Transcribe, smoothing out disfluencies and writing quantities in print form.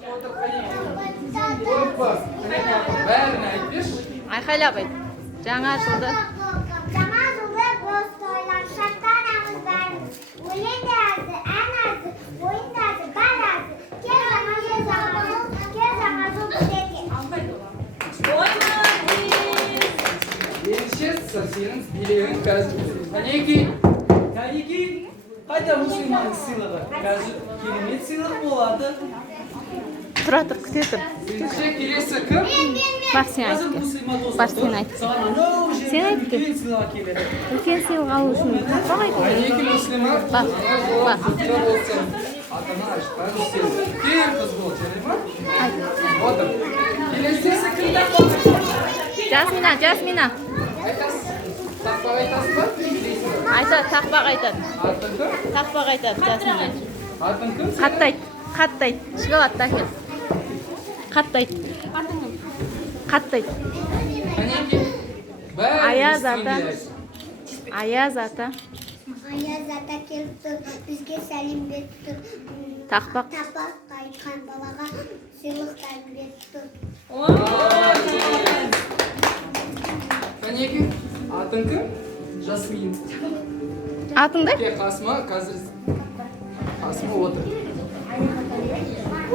Отыр Қанеке. Опа. Бәрін айт берші. Айқайлап айт. Жаңа жылды. Жаңа жылды боз тойлар, шаттанамыз бәріміз. Өлең де азы, ән азы, ойын да азы, бәрі азы. Кел жаңа жыл, кел жаңа жыл бізге. Ерекше сенің билігің қазір. Қанеке. Қанеке, қайда мұсылманның сыйлығы? Қазір керемет сыйлық болады. Тұра тұр, күте тұр. Сенше келесі кім? Бар сен айт. Қазір мұсылман Бар достар, сен айт. саған анау Сен жерден айт ке. үлкен сыйлық келеді. Үлкен сыйлық алу үшін тақпақ айт. Қанеке Мүслима. Бақ, бақ. Құтты болсын. Атана ашқан сен. Кем қыз бол, және ма? Айт. Отыр. Келесі кім? Жасмина. Айтасыз. Тақпақ айтасыз ба? Айтады, тақпақ айтады. Атын кім? Тақпақ айтады, Жасмина. Атын кім? Қатты айт. Шоколадты әкел. Қатты айт. Қанеке. Бәрін Аяз естігендей ата. айт. Аяз ата. Аяз ата келіп тұр, бізге сәлем беріп тұр. Тақпақ. Тапақ айтқан балаға сыйлықтарын беріп тұр. Қанеке. Атын кім? Жасмин. Атыңды? Қасыма қазір. Қасыма отыр.